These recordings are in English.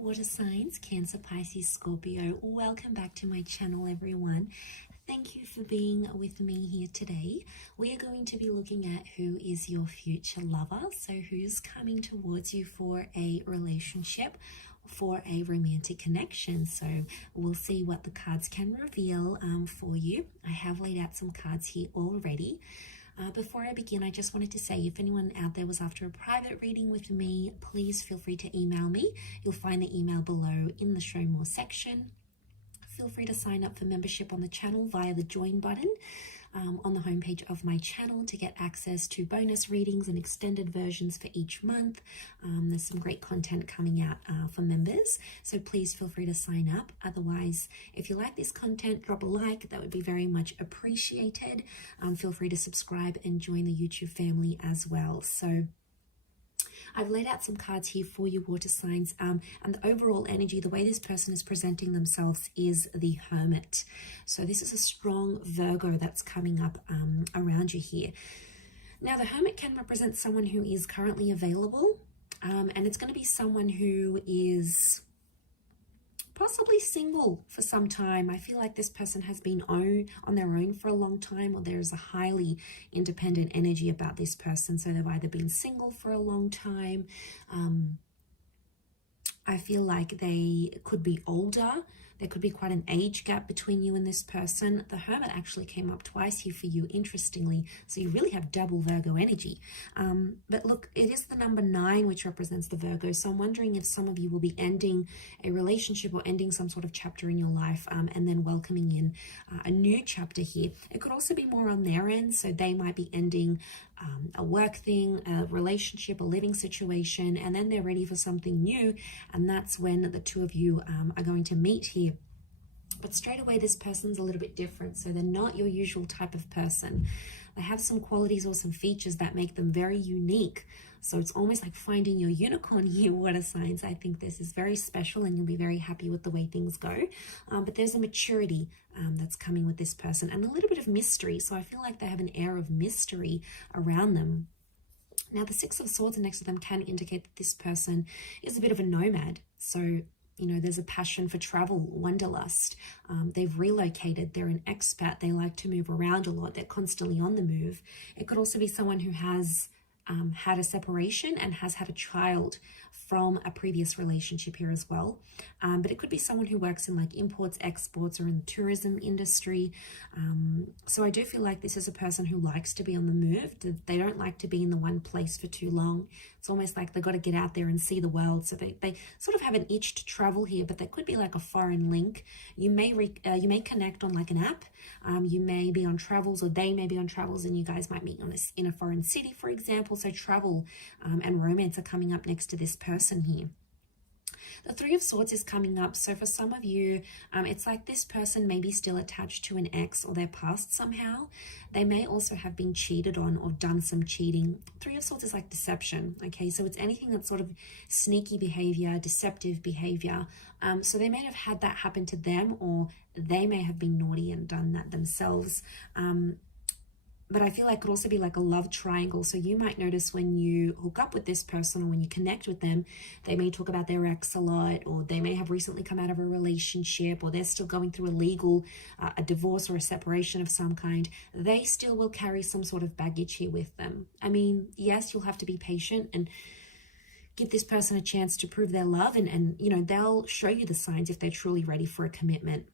water signs, Cancer, Pisces, Scorpio. Welcome back to my channel, everyone. Thank you for being with me here today. We are going to be looking at who is your future lover. So who's coming towards you for a relationship, for a romantic connection. So we'll see what the cards can reveal for you. I have laid out some cards here already. Before I begin, I just wanted to say, if anyone out there was after a private reading with me, please feel free to email me. You'll find the email below in the Show More section. Feel free to sign up for membership on the channel via the join button on the homepage of my channel to get access to bonus readings and extended versions for each month. There's some great content coming out for members, so please feel free to sign up. Otherwise, if you like this content, drop a like. That would be very much appreciated. Feel free to subscribe and join the YouTube family as well. So I've laid out some cards here for you, water signs, and the overall energy, the way this person is presenting themselves is the Hermit. So this is a strong Virgo that's coming up around you here. Now, the Hermit can represent someone who is currently available, and it's going to be someone who is possibly single for some time. I feel like this person has been on their own for a long time, or there's a highly independent energy about this person. So they've either been single for a long time. I feel like they could be older. There could be quite an age gap between you and this person. The Hermit actually came up twice here for you, interestingly. So you really have double Virgo energy. But look, it is the number 9, which represents the Virgo. So I'm wondering if some of you will be ending a relationship or ending some sort of chapter in your life and then welcoming in a new chapter here. It could also be more on their end. So they might be ending a work thing, a relationship, a living situation, and then they're ready for something new. And that's when the two of you are going to meet here. But straight away, this person's a little bit different. So they're not your usual type of person. They have some qualities or some features that make them very unique. So it's almost like finding your unicorn here, water signs. I think this is very special and you'll be very happy with the way things go. But there's a maturity that's coming with this person and a little bit of mystery. So I feel like they have an air of mystery around them. Now, the 6 of Swords next to them can indicate that this person is a bit of a nomad. So you know, there's a passion for travel, wanderlust. They've relocated. They're an expat. They like to move around a lot. They're constantly on the move. It could also be someone who has had a separation and has had a child from a previous relationship here as well. But it could be someone who works in like imports, exports, or in the tourism industry. So I do feel like this is a person who likes to be on the move. They don't like to be in the one place for too long. It's almost like they've got to get out there and see the world. So they sort of have an itch to travel here, but there could be like a foreign link. You may connect on like an app. You may be on travels, or they may be on travels, and you guys might meet in a foreign city, for example. So travel and romance are coming up next to this person here. The 3 of Swords is coming up. So for some of you, it's like this person may be still attached to an ex or their past somehow. They may also have been cheated on or done some cheating. 3 of Swords is like deception. Okay, so it's anything that's sort of sneaky behavior, deceptive behavior. So they may have had that happen to them, or they may have been naughty and done that themselves. But I feel like it could also be like a love triangle. So you might notice when you hook up with this person or when you connect with them, they may talk about their ex a lot, or they may have recently come out of a relationship, or they're still going through a divorce or a separation of some kind. They still will carry some sort of baggage here with them. I mean, yes, you'll have to be patient and give this person a chance to prove their love. And you know, they'll show you the signs if they're truly ready for a commitment.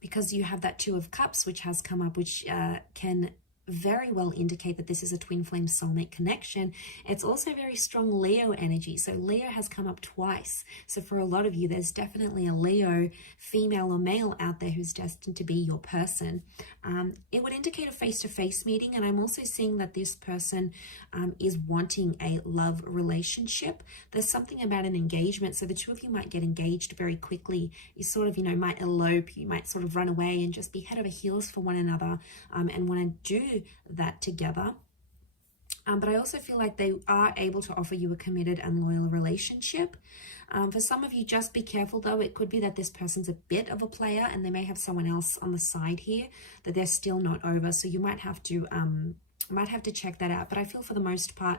Because you have that 2 of Cups, which has come up, which can very well indicate that this is a twin flame soulmate connection. It's also very strong Leo energy. So Leo has come up twice. So for a lot of you, there's definitely a Leo, female or male, out there who's destined to be your person. It would indicate a face-to-face meeting. And I'm also seeing that this person is wanting a love relationship. There's something about an engagement. So the 2 of you might get engaged very quickly. You sort of, you know, might elope. You might sort of run away and just be head over heels for one another and want to do that together. But I also feel like they are able to offer you a committed and loyal relationship. For some of you, just be careful though. It could be that this person's a bit of a player and they may have someone else on the side here that they're still not over. So you might have to check that out. But I feel for the most part,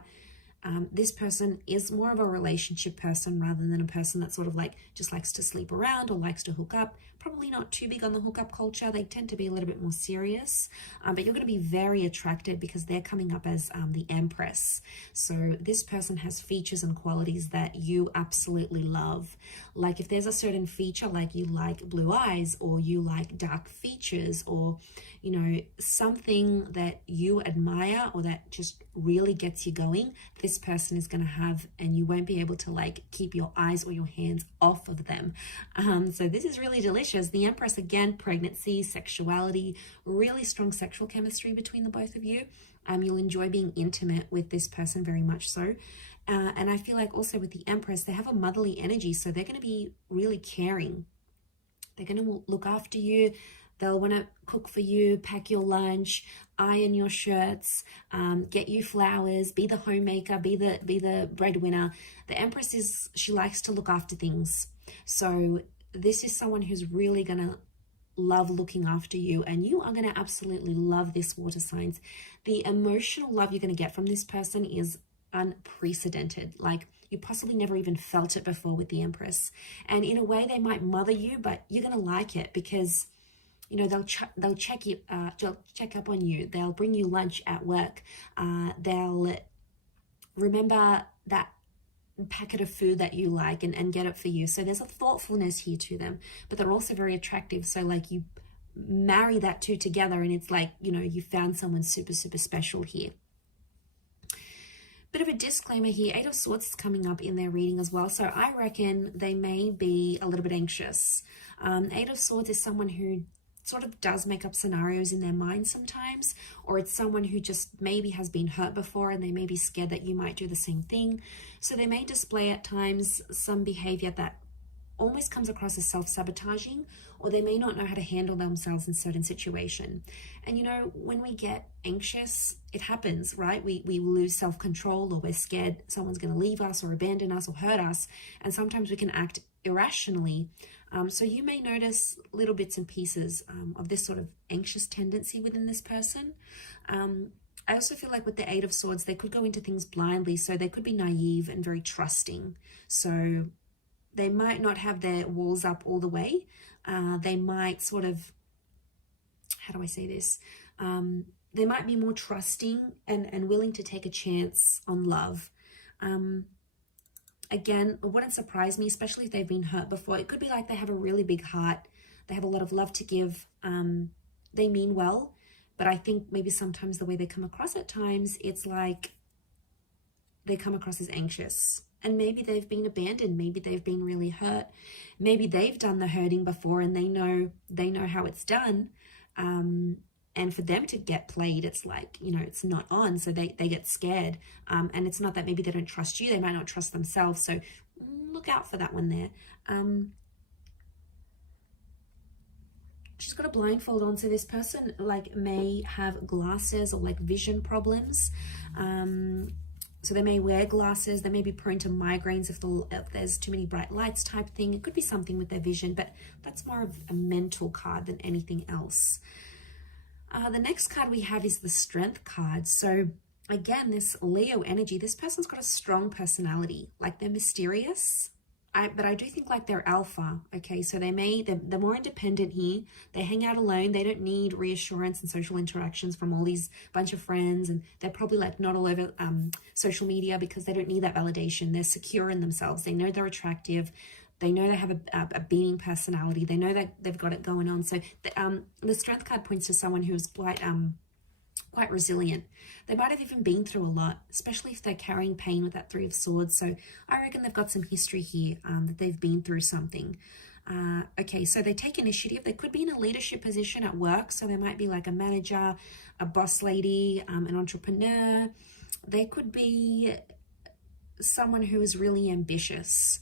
This person is more of a relationship person rather than a person that sort of like just likes to sleep around or likes to hook up. Probably not too big on the hookup culture. They tend to be a little bit more serious, but you're going to be very attracted because they're coming up as the Empress. So this person has features and qualities that you absolutely love. Like if there's a certain feature, like you like blue eyes or you like dark features, or you know, something that you admire or that just really gets you going, this person is going to have, and you won't be able to like keep your eyes or your hands off of them. So this is really delicious. The Empress, again, pregnancy, sexuality, really strong sexual chemistry between the both of you. You'll enjoy being intimate with this person, very much so. And I feel like also with the Empress, they have a motherly energy, so they're going to be really caring. They're going to look after you. They'll want to cook for you, pack your lunch, iron your shirts, get you flowers, be the homemaker, be the breadwinner. The Empress she likes to look after things. So this is someone who's really going to love looking after you, and you are going to absolutely love this, water signs. The emotional love you're going to get from this person is unprecedented. Like you possibly never even felt it before with the Empress. And in a way, they might mother you, but you're going to like it because you know, they'll check up on you. They'll bring you lunch at work. They'll remember that packet of food that you like and get it for you. So there's a thoughtfulness here to them, but they're also very attractive. So like you marry that two together and it's like, you know, you found someone super, super special here. Bit of a disclaimer here, Eight of Swords is coming up in their reading as well. So I reckon they may be a little bit anxious. Eight of Swords is someone who sort of does make up scenarios in their mind sometimes, or it's someone who just maybe has been hurt before and they may be scared that you might do the same thing. So they may display at times some behavior that almost comes across as self-sabotaging, or they may not know how to handle themselves in certain situation. And you know, when we get anxious, it happens, right? We lose self-control, or we're scared someone's going to leave us or abandon us or hurt us, and sometimes we can act irrationally. So you may notice little bits and pieces of this sort of anxious tendency within this person. I also feel like with the Eight of Swords, they could go into things blindly. So they could be naive and very trusting. So they might not have their walls up all the way. They might sort of, how do I say this? They might be more trusting and willing to take a chance on love. Again, it wouldn't surprise me, especially if they've been hurt before. It could be like they have a really big heart. They have a lot of love to give. They mean well, but I think maybe sometimes the way they come across at times, it's like they come across as anxious. And maybe they've been abandoned. Maybe they've been really hurt. Maybe they've done the hurting before and they know how it's done. And for them to get played, it's like, you know, it's not on. So they get scared. And it's not that maybe they don't trust you. They might not trust themselves. So look out for that one there. She's got a blindfold on. So this person like may have glasses or like vision problems. So they may wear glasses. They may be prone to migraines if there's too many bright lights type thing. It could be something with their vision, but that's more of a mental card than anything else. The next card we have is the Strength card. So again, this Leo energy, this person's got a strong personality. Like they're mysterious, but I do think like they're alpha. Okay, so they're more independent here. They hang out alone. They don't need reassurance and social interactions from all these bunch of friends. And they're probably like not all over social media because they don't need that validation. They're secure in themselves. They know they're attractive. They know they have a beaming personality. They know that they've got it going on. So the Strength card points to someone who is quite resilient. They might have even been through a lot, especially if they're carrying pain with that Three of Swords. So I reckon they've got some history here, that they've been through something. Okay, so they take initiative. They could be in a leadership position at work. So they might be like a manager, a boss lady, an entrepreneur. They could be someone who is really ambitious.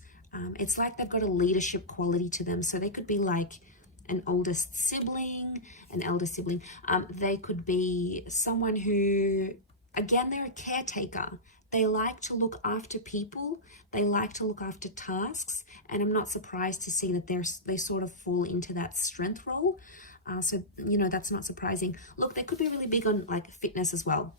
It's like they've got a leadership quality to them. So they could be like an oldest sibling, an elder sibling. They could be someone who, again, they're a caretaker. They like to look after people. They like to look after tasks. And I'm not surprised to see that they sort of fall into that strength role. So, you know, that's not surprising. Look, they could be really big on like fitness as well.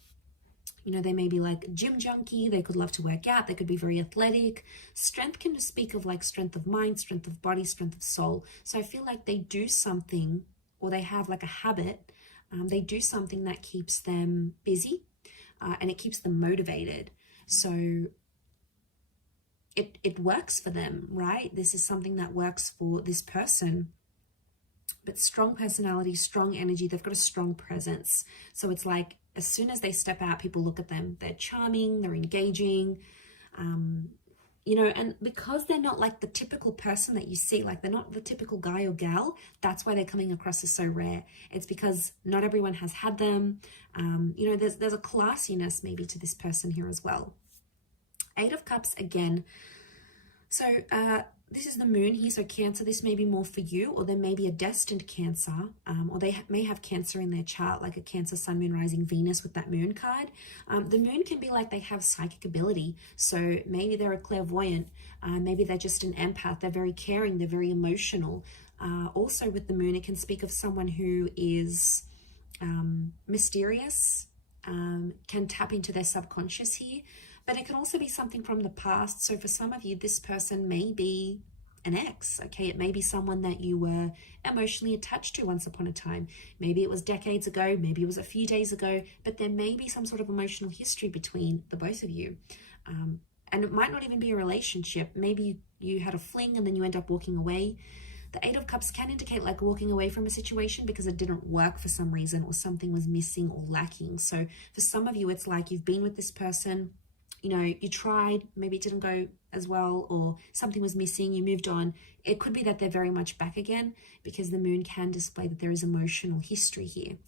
You know, they may be like gym junkie. They could love to work out. They could be very athletic. Strength can just speak of like strength of mind, strength of body, strength of soul. So I feel like they do something, or they have like a habit. They do something that keeps them busy, and it keeps them motivated. So it works for them, right? This is something that works for this person. But strong personality, strong energy, they've got a strong presence. So it's like as soon as they step out, people look at them. They're charming, they're engaging, you know, and because they're not like the typical person that you see, like they're not the typical guy or gal, that's why they're coming across as so rare. It's because not everyone has had them. You know, there's a classiness maybe to this person here as well. 8 of Cups again. So this is the moon here, so Cancer, this may be more for you, or there may be a destined Cancer, or they may have Cancer in their chart, like a Cancer, Sun, Moon, Rising, Venus with that moon card. The moon can be like they have psychic ability, so maybe they're a clairvoyant, maybe they're just an empath, they're very caring, they're very emotional. Also with the moon, it can speak of someone who is mysterious, can tap into their subconscious here. But it can also be something from the past. So for some of you, this person may be an ex, okay? It may be someone that you were emotionally attached to once upon a time. Maybe it was decades ago, maybe it was a few days ago, but there may be some sort of emotional history between the both of you. And it might not even be a relationship. Maybe you had a fling and then you end up walking away. The 8 of Cups can indicate like walking away from a situation because it didn't work for some reason, or something was missing or lacking. So for some of you, it's like you've been with this person, you know, you tried, maybe it didn't go as well, or something was missing, you moved on. It could be that they're very much back again, because the moon can display that there is emotional history here.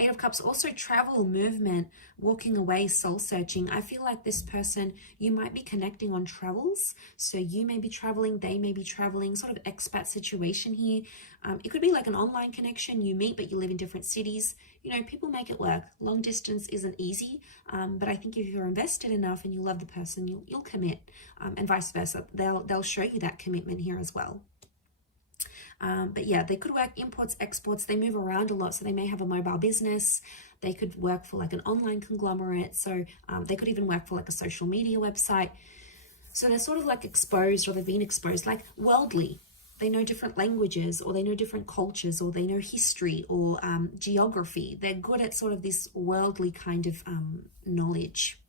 8 of Cups, also travel, movement, walking away, soul searching. I feel like this person, you might be connecting on travels. So you may be traveling, they may be traveling, sort of expat situation here. It could be like an online connection. You meet, but you live in different cities. You know, people make it work. Long distance isn't easy, but I think if you're invested enough and you love the person, you'll commit, and vice versa. They'll show you that commitment here as well. But yeah, they could work imports, exports. They move around a lot, so they may have a mobile business. They could work for like an online conglomerate. So they could even work for like a social media website. So they're sort of like exposed, or they've been exposed, like worldly. They know different languages, or they know different cultures, or they know history, or geography. They're good at sort of this worldly kind of knowledge.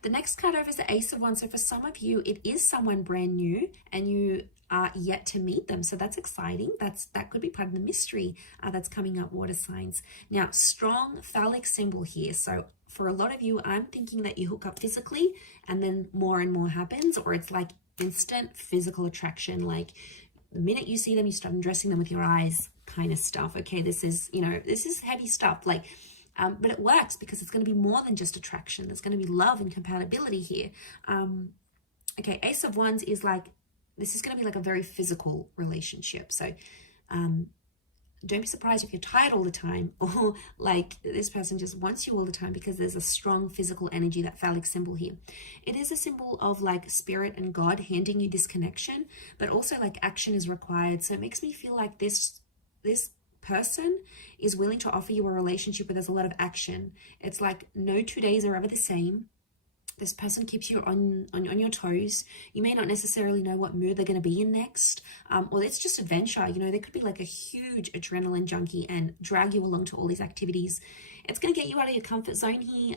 The next card over is the Ace of Wands. So for some of you, it is someone brand new and you are yet to meet them. So that's exciting. That could be part of the mystery that's coming up, water signs. Now, strong phallic symbol here. So for a lot of you, I'm thinking that you hook up physically and then more and more happens, or it's like instant physical attraction. Like the minute you see them, you start undressing them with your eyes kind of stuff. Okay, this is, you know, this is heavy stuff. Like, but it works because it's going to be more than just attraction. There's going to be love and compatibility here. Okay, Ace of Wands is like, this is going to be like a very physical relationship. So don't be surprised if you're tired all the time, or like this person just wants you all the time, because there's a strong physical energy, that phallic symbol here. It is a symbol of like spirit and God handing you this connection, but also like action is required. So it makes me feel like this person is willing to offer you a relationship where there's a lot of action. It's like no 2 days are ever the same. This person keeps you on your toes. You may not necessarily know what mood they're going to be in next, or it's just adventure. You know, they could be like a huge adrenaline junkie and drag you along to all these activities. It's going to get you out of your comfort zone here,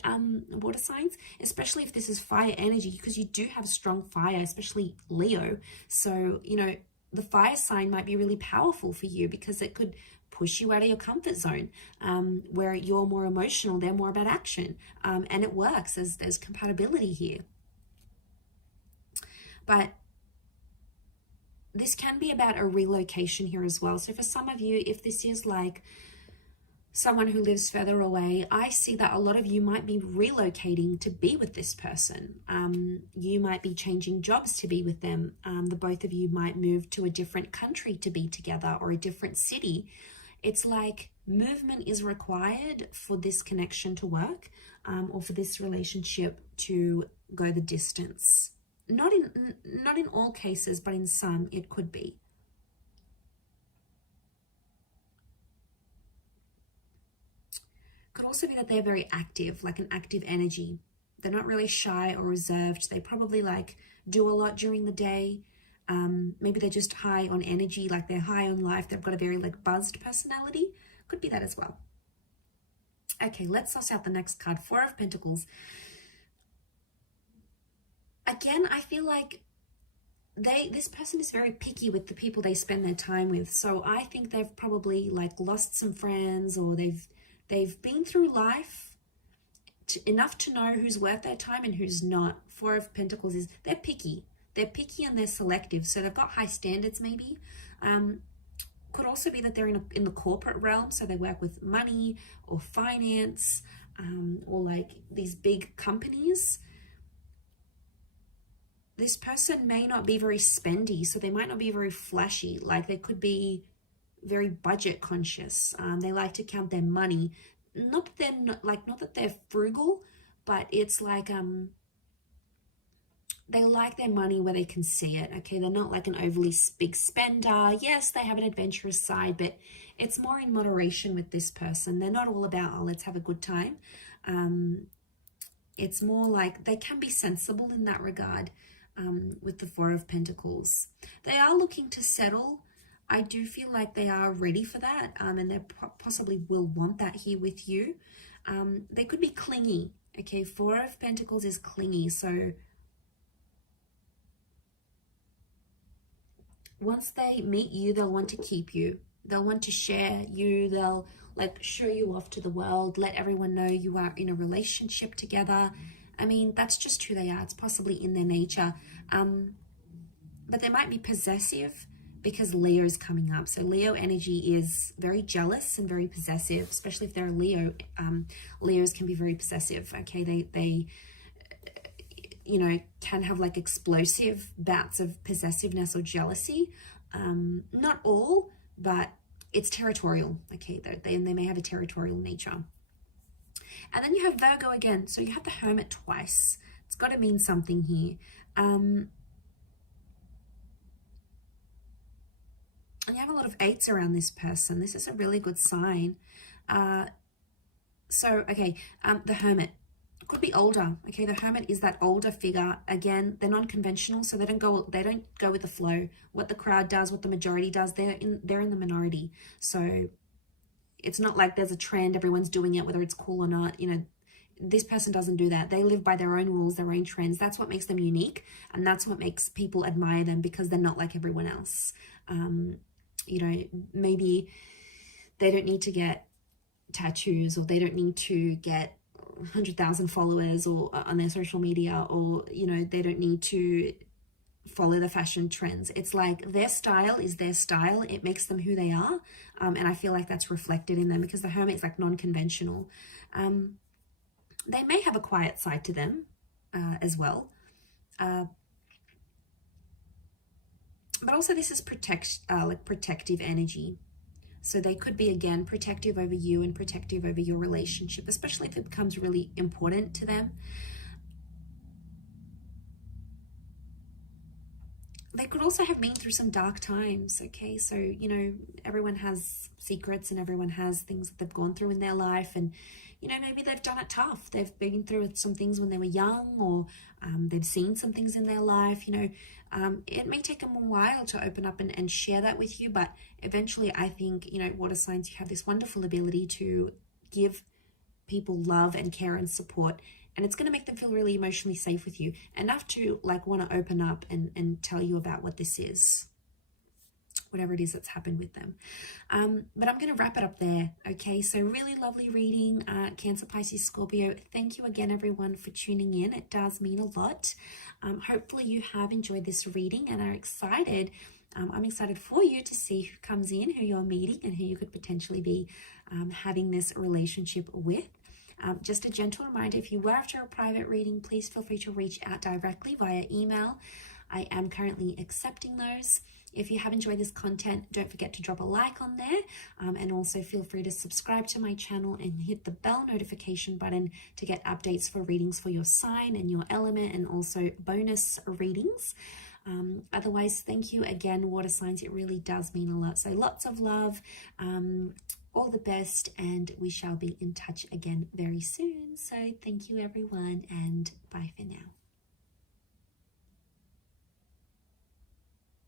water signs, especially if this is fire energy, because you do have strong fire, especially Leo. So, you know, the fire sign might be really powerful for you, because it could push you out of your comfort zone, where you're more emotional, they're more about action, and it works. There's compatibility here. But this can be about a relocation here as well. So for some of you, if this is like someone who lives further away, I see that a lot of you might be relocating to be with this person. You might be changing jobs to be with them. The both of you might move to a different country to be together, or a different city. It's like movement is required for this connection to work, or for this relationship to go the distance. Not in all cases, but in some it could be. Could also be that they're very active, like an active energy. They're not really shy or reserved. They probably like do a lot during the day. Maybe they're just high on energy, like they're high on life. They've got a very like buzzed personality. Could be that as well. Okay, let's suss out the next card. Four of Pentacles. Again, I feel like this person is very picky with the people they spend their time with. So I think they've probably like lost some friends, or they've been through life enough to know who's worth their time and who's not. Four of Pentacles is they're picky. They're picky and they're selective. So they've got high standards maybe. Could also be that they're in the corporate realm. So they work with money or finance, or like these big companies. This person may not be very spendy, so they might not be very flashy. Like they could be very budget conscious. They like to count their money. Not that they're frugal, but it's like they like their money where they can see it. Okay, they're not like an overly big spender. Yes, they have an adventurous side, but it's more in moderation with this person. They're not all about, oh, let's have a good time. It's more like they can be sensible in that regard. With the Four of Pentacles, they are looking to settle. I do feel like they are ready for that, and they possibly will want that here with you. They could be clingy. Okay, Four of Pentacles is clingy, so once they meet you, they'll want to keep you. They'll want to share you. They'll like show you off to the world, let everyone know you are in a relationship together. I mean, that's just who they are. It's possibly in their nature. But they might be possessive because Leo's coming up. So Leo energy is very jealous and very possessive, especially if they're a Leo. Leos can be very possessive. Okay, they you know, can have like explosive bouts of possessiveness or jealousy. Not all, but it's territorial. Okay, they may have a territorial nature. And then you have Virgo again. So you have the Hermit twice. It's got to mean something here. And you have a lot of eights around this person. This is a really good sign. The Hermit could be older. Okay, the Hermit is that older figure. Again, they're non-conventional, so they don't go with the flow. What the crowd does, what the majority does, they're in the minority. So it's not like there's a trend, everyone's doing it, whether it's cool or not. You know, this person doesn't do that. They live by their own rules, their own trends. That's what makes them unique, and that's what makes people admire them, because they're not like everyone else. You know, maybe they don't need to get tattoos, or they don't need to get 100,000 followers or on their social media, or, you know, they don't need to follow the fashion trends. It's like their style is their style. It makes them who they are. And I feel like that's reflected in them, because the Hermit is like non-conventional. They may have a quiet side to them as well. But also this is protective energy. So they could be, again, protective over you and protective over your relationship, especially if it becomes really important to them. They could also have been through some dark times, okay? So, you know, everyone has secrets and everyone has things that they've gone through in their life, and, you know, maybe they've done it tough. They've been through some things when they were young, or they've seen some things in their life, you know. It may take them a while to open up and share that with you, but eventually I think, you know, water signs, you have this wonderful ability to give people love and care and support, and it's going to make them feel really emotionally safe with you, enough to like want to open up and tell you about what this is, whatever it is that's happened with them. But I'm going to wrap it up there. Okay, so really lovely reading, Cancer, Pisces, Scorpio. Thank you again, everyone, for tuning in. It does mean a lot. Hopefully you have enjoyed this reading and are excited. I'm excited for you to see who comes in, who you're meeting, and who you could potentially be having this relationship with. Just a gentle reminder, if you were after a private reading, please feel free to reach out directly via email. I am currently accepting those. If you have enjoyed this content, don't forget to drop a like on there, and also feel free to subscribe to my channel and hit the bell notification button to get updates for readings for your sign and your element, and also bonus readings. Otherwise, thank you again, water signs. It really does mean a lot. So lots of love. all the best, and we shall be in touch again very soon. So thank you everyone, and bye for now.